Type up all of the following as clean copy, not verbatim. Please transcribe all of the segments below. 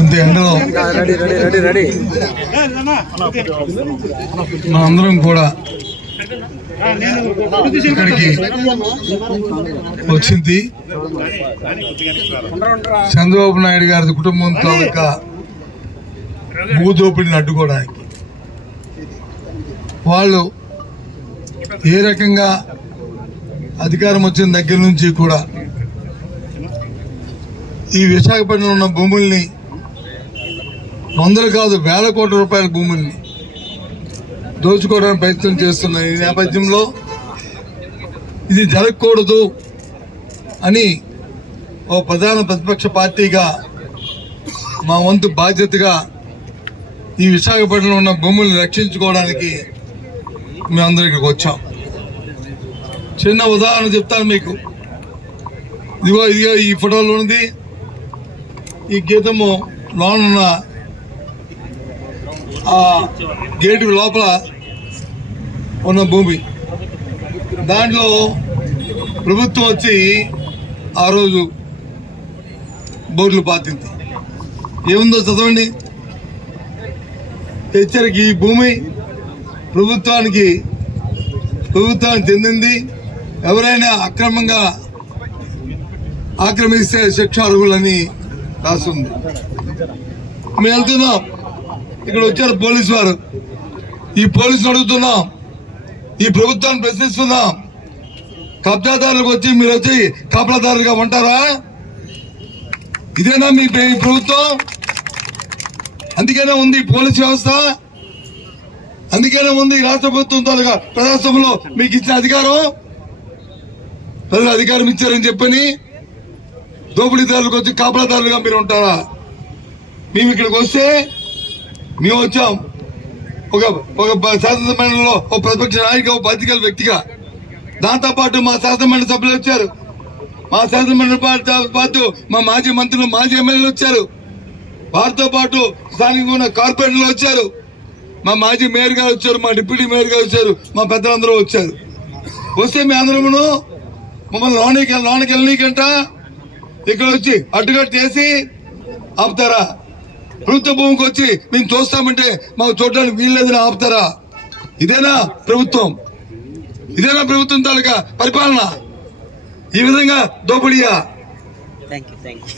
ఇంత ఎండలో మనందరం కూడా ఇక్కడికి వచ్చింది చంద్రబాబు నాయుడు గారి కుటుంబం తాలూకా భూదోపిడిని అడ్డుకోవడానికి. వాళ్ళు ఏ రకంగా అధికారం వచ్చిన దగ్గర నుంచి కూడా ఈ విశాఖపట్నంలో ఉన్న భూముల్ని వందలు కాదు వేల కోట్ల రూపాయల భూముల్ని దోచుకోవడానికి ప్రయత్నం చేస్తున్న ఈ నేపథ్యంలో ఇది జరగకూడదు అని ఓ ప్రధాన ప్రతిపక్ష పార్టీగా మా వంతు బాధ్యతగా ఈ విశాఖపట్నంలో ఉన్న భూముల్ని రక్షించుకోవడానికి మేమందరం ఇక్కడికి వచ్చాం. చిన్న ఉదాహరణ చెప్తాను మీకు. ఇదిగో ఈ ఫోటోలో ఉన్నది ఈ గీతము లోనున్న ఆ గేటు లోపల ఉన్న భూమి. దాంట్లో ప్రభుత్వం వచ్చి ఆ రోజు బోర్డులు పాతింది. ఏముందో చదవండి. హెచ్చరిక: ఈ భూమి ప్రభుత్వానికి చెందింది. ఎవరైనా అక్రమంగా ఆక్రమిస్తే శిక్ష అర్హులని రాస్తుంది. మేము వెళ్తున్నాం, ఇక్కడ వచ్చారు పోలీసు వారు. ఈ పోలీసులు అడుగుతున్నాం, ఈ ప్రభుత్వాన్ని ప్రశ్నిస్తున్నాం. కబ్జాదారులకు వచ్చి మీరు వచ్చి కాపలాదారులుగా ఉంటారా? ఇదేనా మీ ప్రభుత్వం? అందుకనే ఉంది పోలీసు వ్యవస్థ, అందుకనే ఉంది రాష్ట్ర ప్రభుత్వం తాలూకా ప్రజాస్వామ్యంలో మీకు ఇచ్చిన అధికారం. ప్రజలు అధికారం ఇచ్చారని చెప్పని దోపిడీదారులకు వచ్చి కాపలాదారులుగా మీరు ఉంటారా? మేము ఇక్కడికి వస్తే మేము వచ్చాం ఒక శాసనమండలిలో ఒక ప్రతిపక్ష నాయకుగా, ఒక బాధ్యత వ్యక్తిగా. దాంతోపాటు మా శాసనమండలి సభ్యులు వచ్చారు, మా శాసనమండలి పాటు మా మాజీ మంత్రులు, మాజీ ఎమ్మెల్యేలు వచ్చారు. వారితో పాటు స్థానికంగా ఉన్న కార్పొరేటర్లు వచ్చారు, మా మాజీ మేయర్ గారు వచ్చారు, మా డిప్యూటీ మేయర్ గారు వచ్చారు, మా పెద్దలందరూ వచ్చారు. వస్తే మీ అందరమును మమ్మల్ని లోనికి వెళ్ళనీకంట ఇక్కడ వచ్చి అడ్డుకట్టేసి ఆపుతారా? ప్రభుత్వ భూమికి వచ్చి మేము చూస్తామంటే మాకు చూడడానికి వీల్లేదని ఆపుతారా? ఇదేనా ప్రభుత్వం? ఇదేనా ప్రభుత్వం తాలూకా పరిపాలన? ఈ విధంగా దోపిడియా?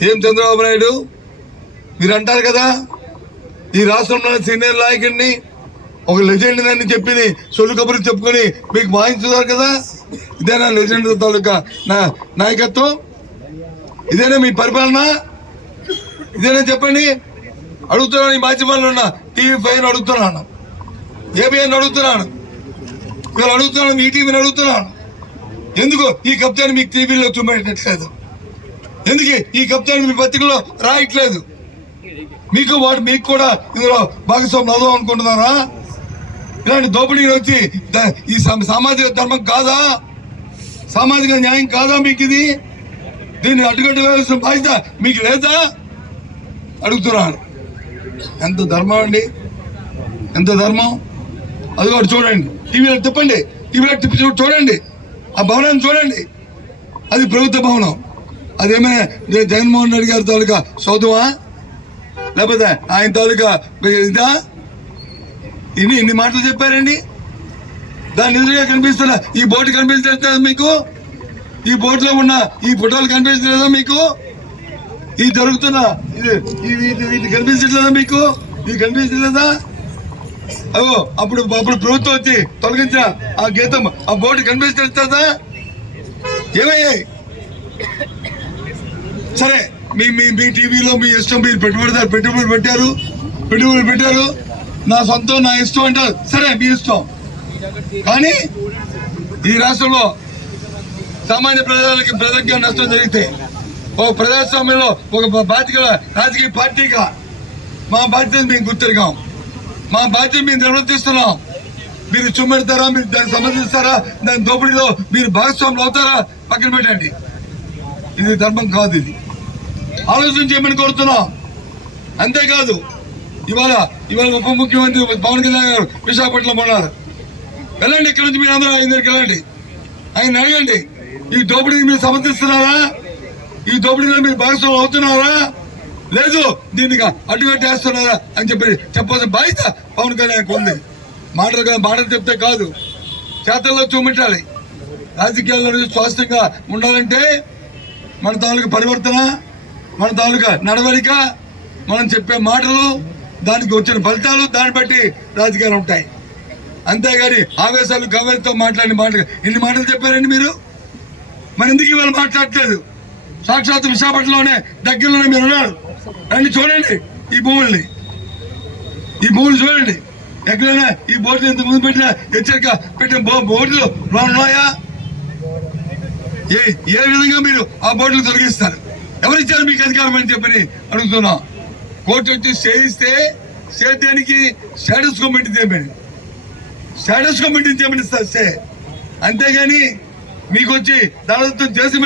ఏం చంద్రబాబు నాయుడు మీరు అంటారు కదా, ఈ రాష్ట్రంలో సీనియర్ నాయకుడిని, ఒక లెజెండ్ అని చెప్పి సొల్లు కబుర్లు చెప్పుకొని మీకు వాయించుతారు కదా. ఇదేనా లెజెండ్ తాలూకా నాయకత్వం? ఇదేనా మీ పరిపాలన? ఇదేనా చెప్పండి. అడుగుతున్నాను, ఈ మాధ్యమాల్లో ఉన్న TV5 అడుగుతున్నాను, ABN అడుగుతున్నాను, ఇవాళ అడుగుతున్నాను, మీ టీవీని అడుగుతున్నాను. ఎందుకు ఈ కబ్జాన్ని మీకు టీవీలో చూపెట్టట్లేదు? ఎందుకు ఈ కబ్జాన్ని మీ పత్రికలో రాయట్లేదు? మీకు కూడా ఇందులో భాగస్వామ్యం అవుదాం అనుకుంటున్నారా? ఇలాంటి దోపిడీలు వచ్చి ఈ సామాజిక ధర్మం కాదా? సామాజిక న్యాయం కాదా మీకు ఇది? దీన్ని అడ్డుకట్టు వేయాల్సిన బాధ్యత మీకు లేదా? అడుగుతున్నాను. ఎంత ధర్మం అండి, ఎంత ధర్మం! అది కూడా చూడండి, టీవీలో తిప్పండి, టీవీలో తిప్పి చూడండి, ఆ భవనాన్ని చూడండి. అది ప్రభుత్వ భవనం. అదేమైనా జగన్మోహన్ రెడ్డి గారి తాలూకా సౌదమా, లేకపోతే ఆయన తాలూకా ఇదా? ఇన్ని మాటలు చెప్పారండి. దాని ఎదురుగా కనిపిస్తున్న ఈ బోర్డు కనిపించలేదా మీకు? ఈ బోర్డులో ఉన్న ఈ ఫోటోలు కనిపించలేదా మీకు? ఇది జరుగుతున్న ఇది కనిపించట్లేదా మీకు? ఇది కనిపించలేదా? అగో అప్పుడు ప్రభుత్వం వచ్చి తొలగించిన ఆ గీతం, ఆ బోర్డు కనిపించలేదా? ఏమయ్యాయి? సరే, మీ టీవీలో మీ ఇష్టం, మీరు పెట్టుబడులు పెట్టారు, నా సొంతం, నా ఇష్టం అంటారు. సరే, మీ ఇష్టం. కానీ ఈ రాష్ట్రంలో సామాన్య ప్రజలకి నష్టం జరిగితే ఒక ప్రజాస్వామ్యంలో ఒక బాధ్యత రాజకీయ పార్టీగా మా బాధ్యతను మేము గుర్తిరిగాం, మా బాధ్యత మేము నిర్వర్తిస్తున్నాం. మీరు చుమ్మెడతారా? మీరు దాన్ని సమర్థిస్తారా? దాని దోపిడీలో మీరు భాగస్వాములు అవుతారా? పక్కన పెట్టండి. ఇది ధర్మం కాదు. ఇది ఆలోచన చేయమని కోరుతున్నాం. అంతేకాదు, ఇవాళ ఉప ముఖ్యమంత్రి పవన్ కళ్యాణ్ గారు విశాఖపట్నంలో ఉన్నారు. వెళ్ళండి, ఇక్కడ నుంచి మీరు అందరూ ఆయన దగ్గరికి వెళ్ళండి, ఆయన అడగండి, ఈ దోపిడీని మీరు సమర్థిస్తున్నారా? ఈ దోపిడీలో మీరు భాగస్వాములు అవుతున్నారా? లేదు దీనికి అడ్డుకట్టేస్తున్నారా అని చెప్పాల్సిన బాధ్యత పవన్ కళ్యాణ్ ఉంది. మాటలు చెప్తే కాదు, చేతల్లో చూపించాలి. రాజకీయాల్లో స్వాస్థ్యంగా ఉండాలంటే మన తాలూకా పరివర్తన, మన తాలూకా నడవడిక, మనం చెప్పే మాటలు, దానికి వచ్చిన ఫలితాలు, దాన్ని బట్టి రాజకీయాలు ఉంటాయి. అంతేగాని ఆవేశాలు గవర్నర్తో మాట్లాడిన మాటలు ఎన్ని మాటలు చెప్పారండి మీరు? మరి ఎందుకు ఇవాళ మాట్లాడట్లేదు? సాక్షాత్ విశాఖపట్నంలోనే దగ్గరలోనే మీరు ఉన్నారు, రండి చూడండి ఈ భూముల్ని, ఈ భూములు చూడండి. ఎక్కడైనా ఈ బోర్డు ఇంత ముందు పెట్టిన హెచ్చరిక పెట్టిన బోర్డులు ఉన్నాయా? ఏ విధంగా మీరు ఆ బోర్డులు తొలగిస్తారు? ఎవరిచ్చారు మీకు అధికారం అని చెప్పని అడుగుతున్నాం. కోర్టు వచ్చి చేయిస్తే సేద్యానికి స్టేటస్ కమిటీ చేయమని ఇస్తారు. అంతేగాని మీకు వచ్చి దాదాపు చేసి